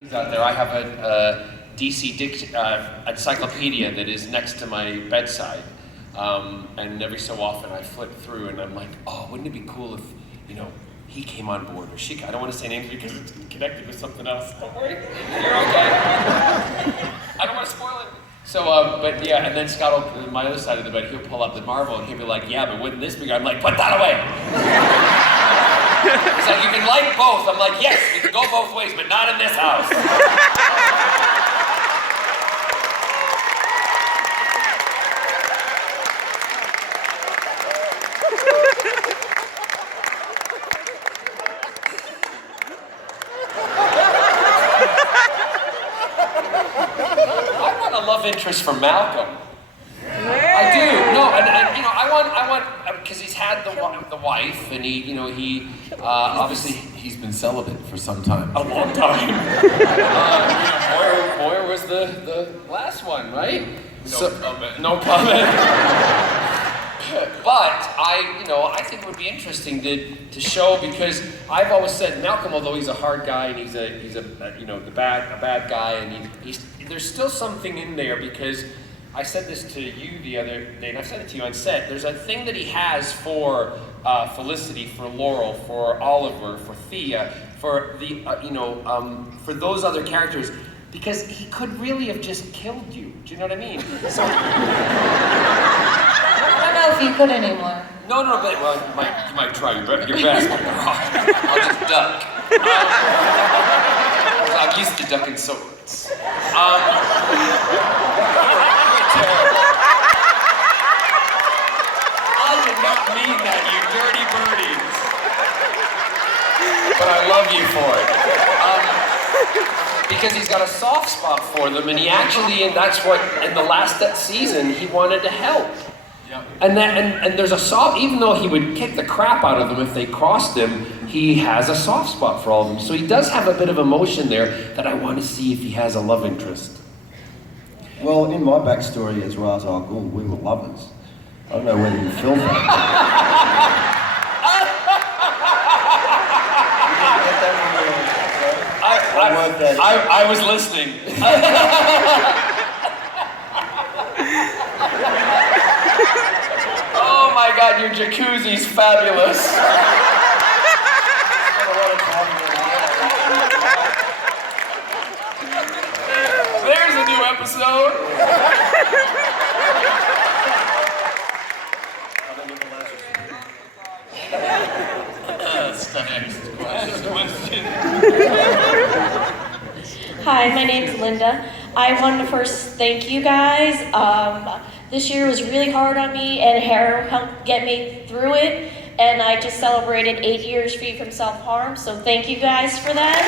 Out there, I have a DC encyclopedia that is next to my bedside, and every so often I flip through and I'm like, oh, wouldn't it be cool if, he came on board, or she, I don't want to say names because it's connected with something else. Don't worry, you're okay. I don't want to spoil it. So, but yeah, and then Scott will, on my other side of the bed, he'll pull up the Marvel and he'll be like, yeah, but wouldn't this be good? I'm like, put that away. He's like, you can like both. I'm like, yes, we can go both ways, but not in this house. I want a love interest for Malcolm. I do. No, and I want, because he's had the wife, and he obviously He's been celibate for some time. a long time. Moyer was the last one, right? No comment. No comment. But I think it would be interesting to show, because I've always said Malcolm, although he's a hard guy and he's a bad guy, and there's still something in there, because I said this to you the other day, and I've said it to you on set. There's a thing that he has for Felicity, for Laurel, for Oliver, for Thea, for the for those other characters, because he could really have just killed you. Do you know what I mean? So, I don't know if you could anymore. no, but well, you might try your best, but I'll just duck. I'm used to ducking swords. Terrible. I did not mean that, you dirty birdies. But I love you for it. Because he's got a soft spot for them, and he actually, and that's what, in the last season, he wanted to help. Yep. And there's a soft, even though he would kick the crap out of them if they crossed him, he has a soft spot for all of them. So he does have a bit of emotion there that I want to see if he has a love interest. Well, in my backstory as Ra's al Ghul, we were lovers. I don't know whether you filmed that. I was listening. Oh my God, your jacuzzi's fabulous. There's a new episode. That's the next question. Hi, my name's Linda. I wanted to first thank you guys. This year was really hard on me, and Harrow helped get me through it. And I just celebrated 8 years free from self-harm, so thank you guys for that.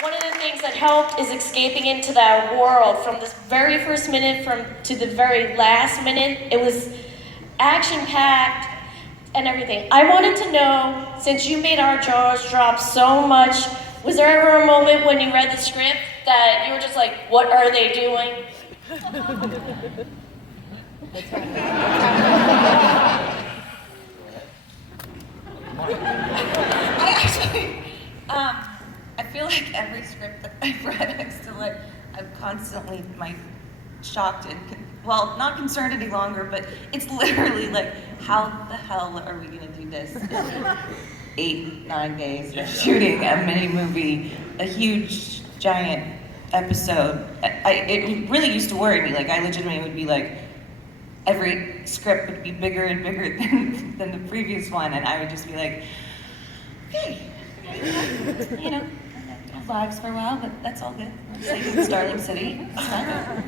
One of the things that helped is escaping into that world from the very first minute to the very last minute. It was action-packed and everything. I wanted to know, since you made our jaws drop so much, was there ever a moment when you read the script that you were just like, what are they doing? I feel like every script that I've read, I'm constantly shocked and, not concerned any longer, but it's literally like, how the hell are we gonna do this in 8-9 days of shooting a mini movie, a huge, giant episode? It really used to worry me. Like, I legitimately would be like, every script would be bigger and bigger than the previous one, and I would just be like, okay, lives for a while, but that's all good. I'm safe in Starling City. It's fine.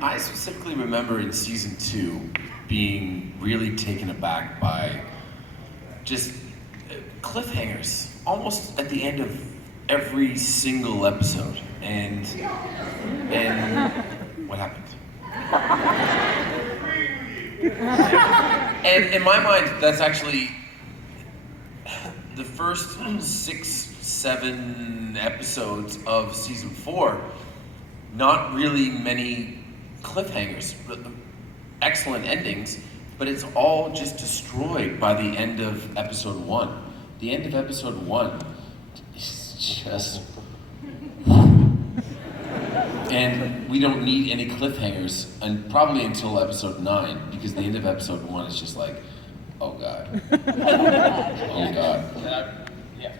I specifically remember in season 2 being really taken aback by just cliffhangers almost at the end of every single episode. And what happened? And in my mind, that's actually the first 6-7 episodes of season 4. Not really many cliffhangers, but excellent endings, but it's all just destroyed by the end of episode 1. The end of episode 1 is just... And we don't need any cliffhangers, and probably until episode 9, because the end of episode 1 is just like, oh God. Oh God. Yeah,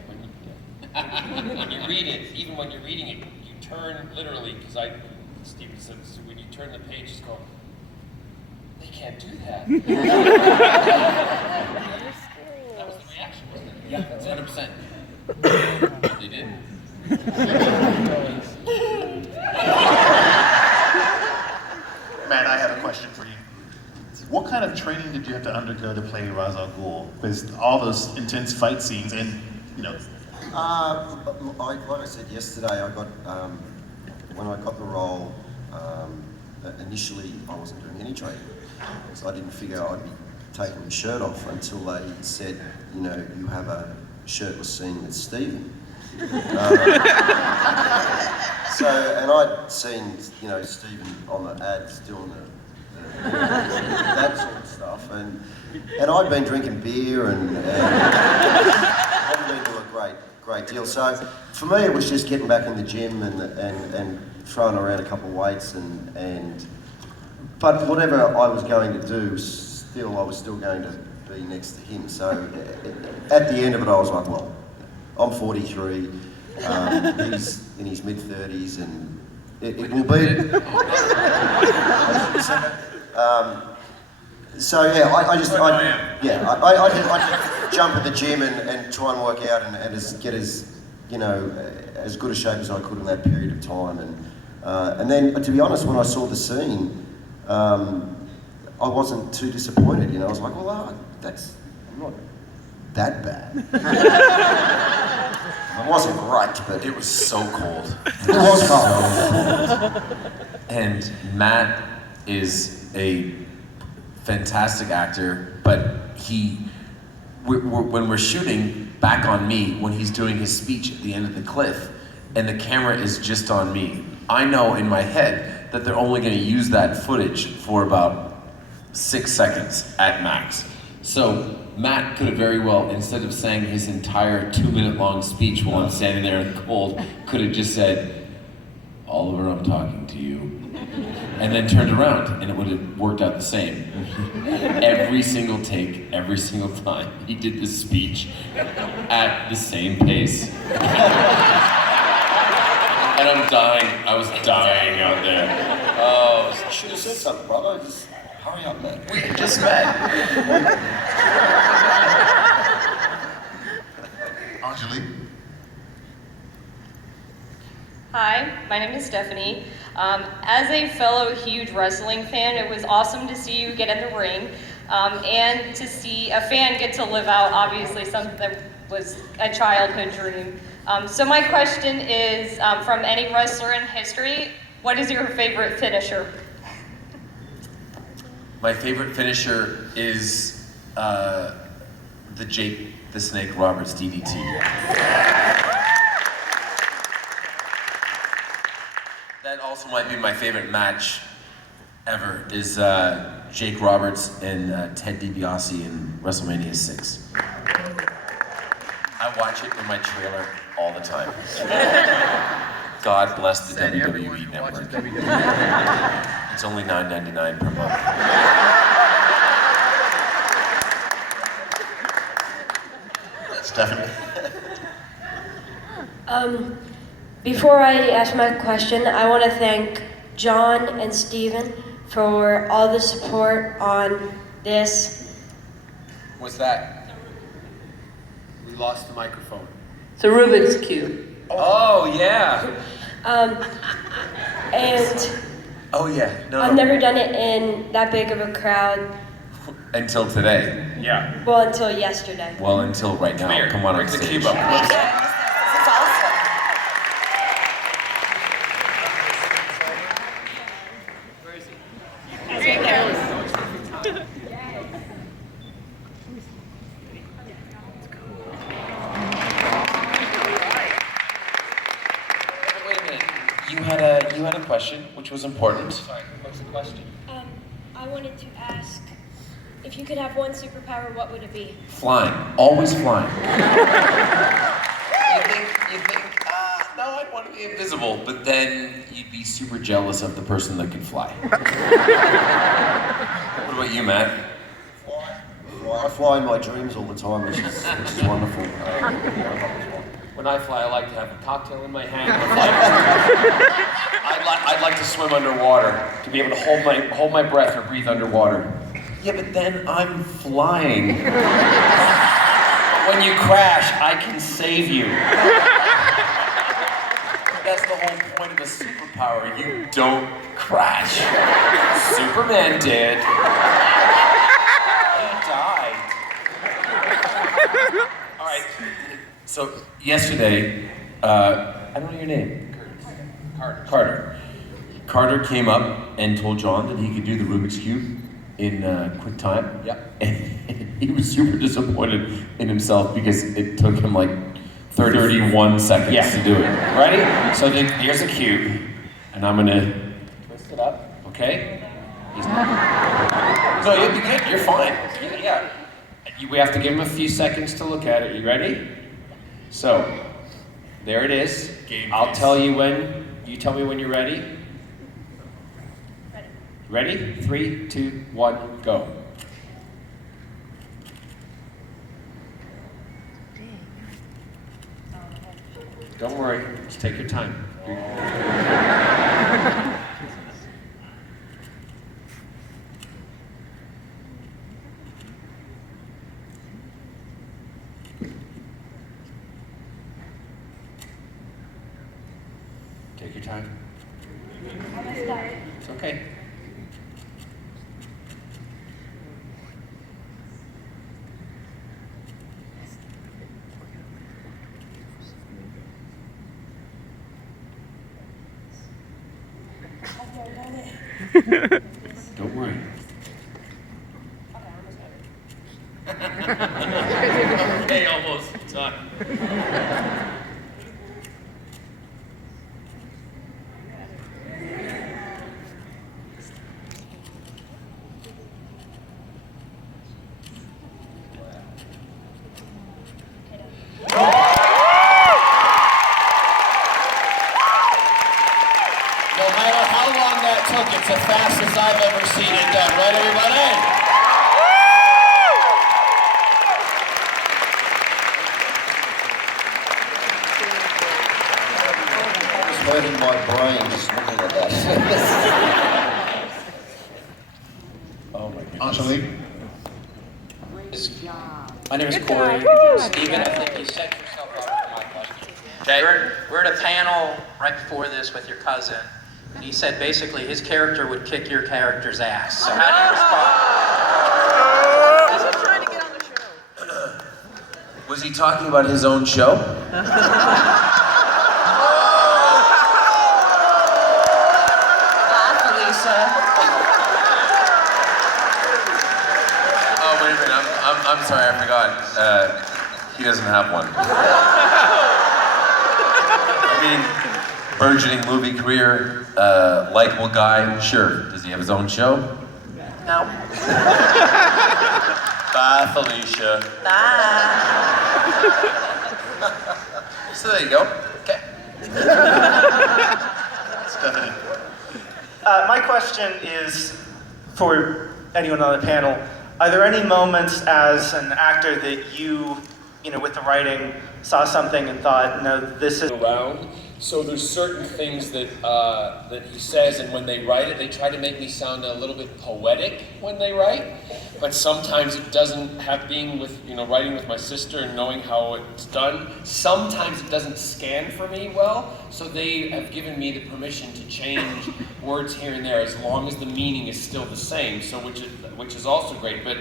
when you read it, even when you're reading it, you turn literally, because Steve said, so when you turn the page, just go, they can't do that. That was the reaction, wasn't it? Yeah, that's 100%. They did. Matt, I have a question for you. What kind of training did you have to undergo to play Ra's al Ghul? With all those intense fight scenes and, you know... Like I said yesterday, I got, when I got the role, initially I wasn't doing any training. So I didn't figure I'd be taking the shirt off until they said, you know, you have a shirtless scene with Stephen. So, and I'd seen, you know, Stephen on the ads doing that sort of stuff, and I'd been drinking beer and hadn't been doing a great deal. So for me, it was just getting back in the gym and throwing around a couple of weights but whatever I was going to do, I was still going to be next to him. So at the end of it, I was like, well, I'm 43, he's in his mid-30s, and it will be. So yeah, I just jump at the gym and try and work out and get as good a shape as I could in that period of time, and then to be honest, when I saw the scene, I wasn't too disappointed. You know, I was like, well, I'm not that bad. It wasn't right, but it was so cold. It was cold. And Matt is a fantastic actor, but when we're shooting back on me, when he's doing his speech at the end of the cliff, and the camera is just on me, I know in my head that they're only going to use that footage for about 6 seconds at max. So Matt could have very well, instead of saying his entire 2-minute long speech while I'm standing there in the cold, could have just said, Oliver, I'm talking to you. And then turned around, and it would have worked out the same. Every single take, every single time, he did this speech at the same pace. And I'm dying. I was dying out there. Oh, I should have said something, brother. Just hurry up, man. we just met. Anjali? Hi, my name is Stephanie. As a fellow huge wrestling fan, it was awesome to see you get in the ring and to see a fan get to live out, obviously, something that was a childhood dream. So my question is, from any wrestler in history, what is your favorite finisher? My favorite finisher is the Jake the Snake Roberts DDT. That also might be my favorite match ever, is Jake Roberts and Ted DiBiase in WrestleMania 6. I watch it in my trailer all the time. God bless the WWE network. It's only $9.99 per month. Stephanie? Before I ask my question, I want to thank John and Steven for all the support on this. What's that? We lost the microphone. It's a Rubik's Cube. Oh, yeah. And Oh yeah, no. I've never done it in that big of a crowd, Until today. Yeah. well, until yesterday. Well, until right now. Come here. Come on Bring the stage. cube up. This is awesome. Wait a minute. You had a question, which was important. Sorry, what's the question? I wanted to ask If you could have one superpower, what would it be? Flying. Always flying. You think, no, I'd want to be invisible, but then you'd be super jealous of the person that could fly. What about you, Matt? I fly in my dreams all the time, which is wonderful. When I fly, I like to have a cocktail in my hand. I'd like to swim underwater, to be able to hold my breath or breathe underwater. Yeah, but then I'm flying. When you crash, I can save you. That's the whole point of a superpower. You don't crash. Superman did. He died. All right. So yesterday, I don't know your name. Carter. Carter came up and told John that he could do the Rubik's Cube in quick time. Yep. And he was super disappointed in himself because it took him like 31 seconds to do it. Ready? So here's a cube, and I'm gonna twist it up, okay? No, you'll be good. You're fine. Yeah. We have to give him a few seconds to look at it. You ready? So, there it is. I'll tell you when. You tell me when you're ready. Ready? 3, 2, 1, go. Don't worry. Just take your time. Take your time. It's okay. Don't worry. Okay, almost. Done. No matter how long that took, it's the fastest I've ever seen it done. Right, everybody? It's hurting my brain just looking at that. Oh my goodness. Angelique? My name is Corey. Stephen, I think you set yourself up for my question. Okay. We're at a panel right before this with your cousin, and he said basically his character would kick your character's ass. So how do you respond? He's trying to get on the show. Was he talking about his own show? Oh, wait a minute. I'm sorry, I forgot. He doesn't have one. I mean, burgeoning movie career, likable guy, sure. Does he have his own show? No. Bye, Felicia. Bye. So there you go. Okay. Stephanie? My question is for anyone on the panel. Are there any moments as an actor that you with the writing, saw something and thought, no, this is... Around. So there's certain things that that he says, and when they write it, they try to make me sound a little bit poetic when they write. But sometimes it doesn't have being with, writing with my sister and knowing how it's done. Sometimes it doesn't scan for me well, so they have given me the permission to change words here and there as long as the meaning is still the same. So which is also great. But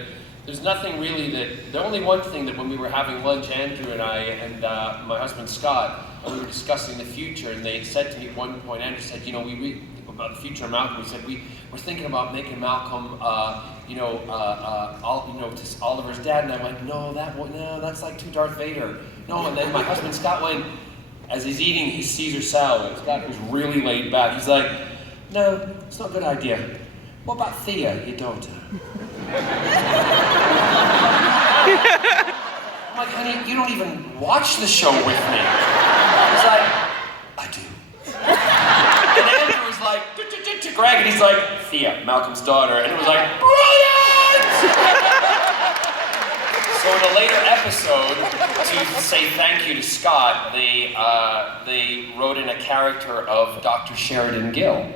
there's nothing really the only one thing that when we were having lunch, Andrew and I and my husband Scott, and we were discussing the future, and they had said to me at one point, Andrew said, we read about the future of Malcolm. We said, we're thinking about making Malcolm, to Oliver's dad. And I went, no, that's like too Darth Vader. No, and then my husband Scott went, as he's eating his Caesar salad, Scott was really laid back. He's like, no, it's not a good idea. What about Thea, your daughter? like, honey, you don't even watch the show with me. He's like, I do. And Andrew was like, to Greg, and he's like, Thea, Malcolm's daughter, and it was like, brilliant! So in a later episode, to say thank you to Scott, they wrote in a character of Dr. Sheridan Gill.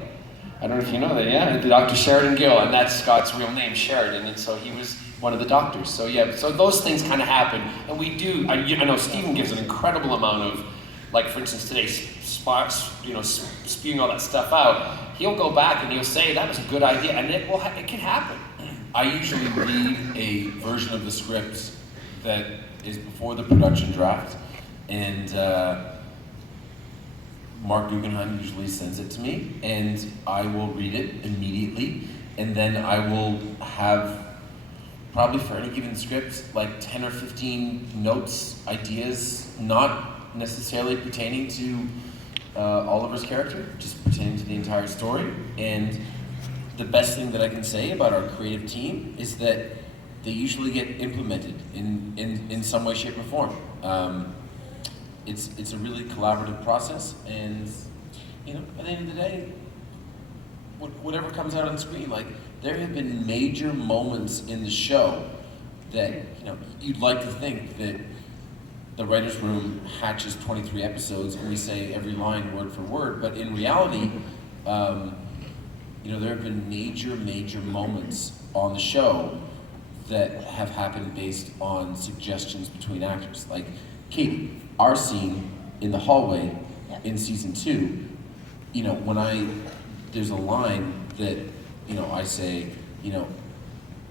I don't know if you know that, yeah? Dr. Sheridan Gill, and that's Scott's real name, Sheridan, and so he was one of the doctors. So yeah, so those things kind of happen, and we do, I know Stephen gives an incredible amount of, like for instance today, spewing all that stuff out. He'll go back and he'll say, that was a good idea, and it can happen. I usually read a version of the script that is before the production draft, and Mark Guggenheim usually sends it to me, and I will read it immediately, and then I will have, probably for any given script, like 10 or 15 notes, ideas, not necessarily pertaining to Oliver's character, just pertaining to the entire story. And the best thing that I can say about our creative team is that they usually get implemented in some way, shape, or form. It's a really collaborative process, and you know, at the end of the day, whatever comes out on screen, like there have been major moments in the show that, you know, you'd like to think that the writer's room hatches 23 episodes and we say every line word for word, but in reality, you know, there have been major moments on the show that have happened based on suggestions between actors. Like Katie, our scene in the hallway in season 2, you know, there's a line that, you know, I say, you know,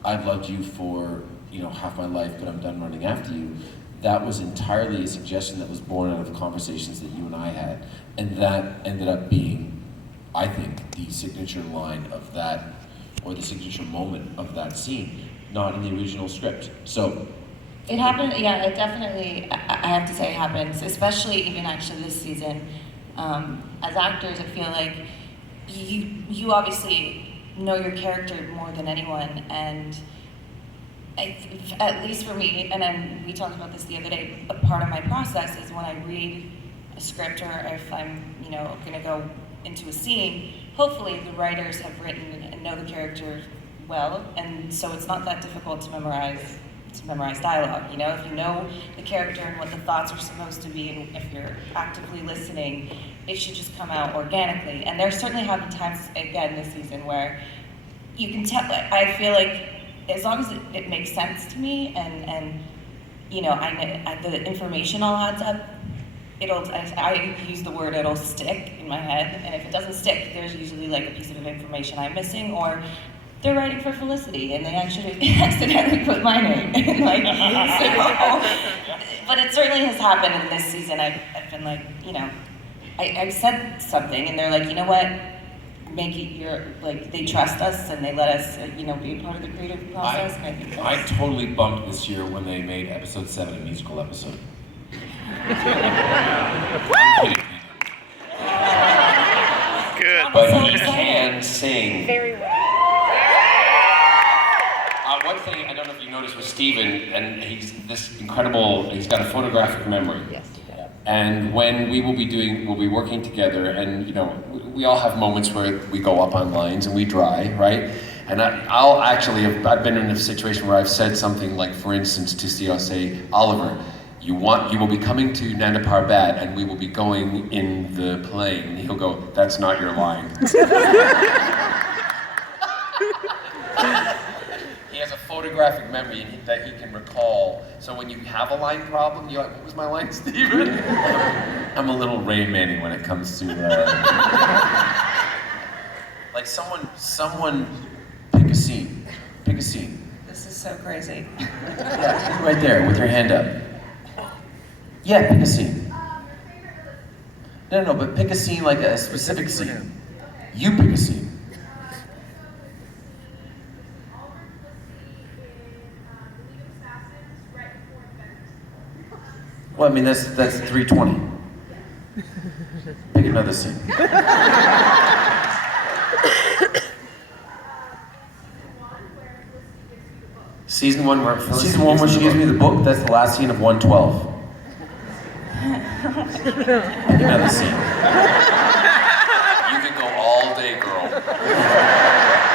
I've loved you for, you know, half my life, but I'm done running after you. That was entirely a suggestion that was born out of conversations that you and I had. And that ended up being, I think, the signature line of that, or the signature moment of that scene, not in the original script. So, it happened, yeah, it definitely, I have to say it happens, especially even actually this season. As actors, I feel like you obviously know your character more than anyone, and at least for me, and we talked about this the other day, a part of my process is when I read a script, or if I'm, you know, gonna go into a scene, hopefully the writers have written and know the character well, and so it's not that difficult to memorize dialogue. You know, if you know the character and what the thoughts are supposed to be, and if you're actively listening, it should just come out organically. And there certainly have been times, again, this season where you can tell, I feel like as long as it makes sense to me, and you know, the information all adds up, I use the word, it'll stick in my head, and if it doesn't stick, there's usually like a piece of information I'm missing, or they're writing for Felicity, and they actually accidentally put my name. Like, so, but it certainly has happened in this season. I've been like, you know, I've said something, and they're like, you know what, make it like, they trust us, and they let us, you know, be a part of the creative process. I totally bumped this year when they made episode 7 a musical episode. I'm kidding. Good. But he can sing. Very well. One thing I don't know if you noticed with Stephen, and he's got a photographic memory. Yes. And when we'll be working together, and you know, we all have moments where we go up on lines and we dry, right? And I've been in a situation where I've said something like, for instance, to Steve, I'll say, Oliver, you will be coming to Nanda Parbat, and we will be going in the plane. And he'll go, that's not your line. He has a photographic memory that he can recall. So when you have a line problem, you're like, what was my line, Stephen? I'm a little Rain Man when it comes to, like someone pick a scene. Pick a scene. This is so crazy. Yeah, right there with your hand up. Yeah, pick a scene. No, but pick a scene, like a specific scene. You pick a scene. Well, I mean, that's 3:20. Pick another scene. Season 1 where Season 1 where she gives me the book, that's the last scene of 112. Pick another scene. You could go all day, girl.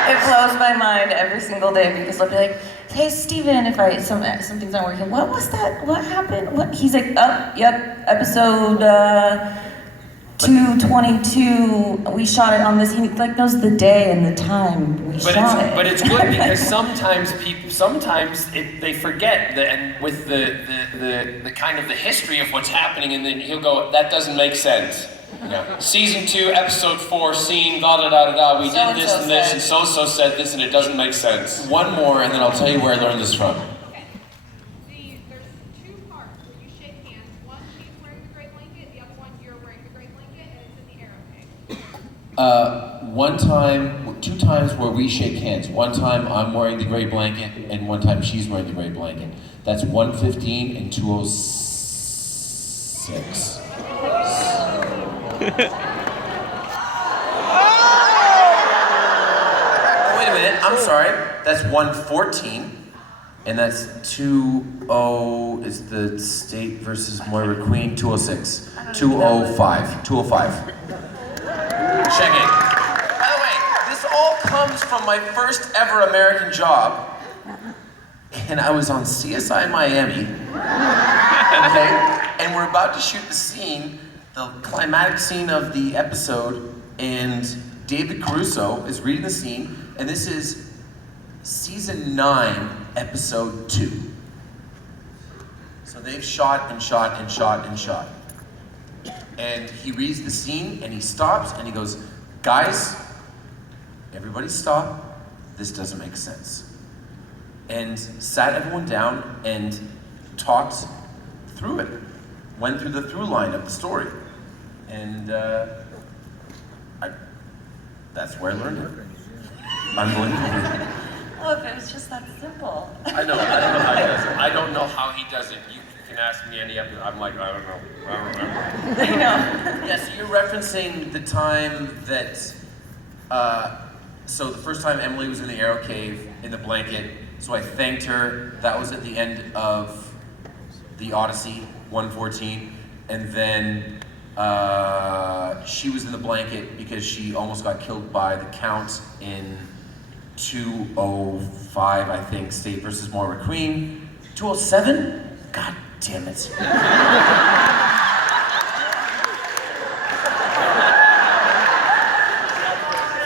It blows my mind every single day because I'll be like, "Hey, Steven, if something's not working, what was that? What happened? What?" He's like, "Oh, yep, episode 222. We shot it on this." He like knows the day and the time we shot it. But it's good because sometimes they forget that, and with the kind of the history of what's happening, and then he'll go, "That doesn't make sense." Yeah. Season 2, episode 4, scene, da da da da da. We did this and this, and so said this, and it doesn't make sense. One more, and then I'll tell you where I learned this from. Okay. There's two parts where you shake hands. One, she's wearing the gray blanket. The other one, you're wearing the gray blanket, and it's in the arrow cave. Two times where we shake hands. One time I'm wearing the gray blanket, and one time she's wearing the gray blanket. That's 1:15 and 2:06. Oh, wait a minute, I'm sorry. That's 1:14, and that's 2:0 is the State versus Moira Queen, 2:06. 2:05. 2:05. Check it. By the way, this all comes from my first ever American job, and I was on CSI Miami, okay? And we're about to shoot the scene, the climatic scene of the episode, and David Caruso is reading the scene, and this is season 9, episode 2. So they've shot and shot and shot and shot. And he reads the scene, and he stops, and he goes, "Guys, everybody stop. This doesn't make sense." And sat everyone down and talked through it. Went through the through line of the story. And that's where I learned it. Unbelievable. Oh, if it was just that simple. I don't know how he does it. I don't know how he does it. You can ask me any episode. I'm like, I don't know. I don't remember. I know. Yeah, so you're referencing the time that, so the first time Emily was in the arrow cave in the blanket, so I thanked her. That was at the end of the Odyssey, 1:14, and then she was in the blanket because she almost got killed by the Count in 2:05, I think, State versus Moira Queen. 2:07? God damn it.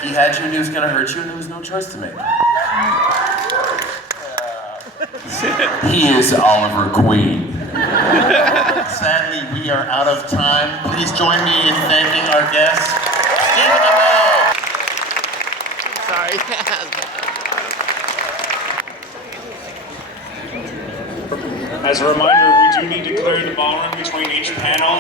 He had you and he was gonna hurt you and there was no choice to make. He is Oliver Queen. Sadly, we are out of time. Please join me in thanking our guest, Stephen Amell. Sorry. As a reminder, we do need to clear the ballroom between each panel.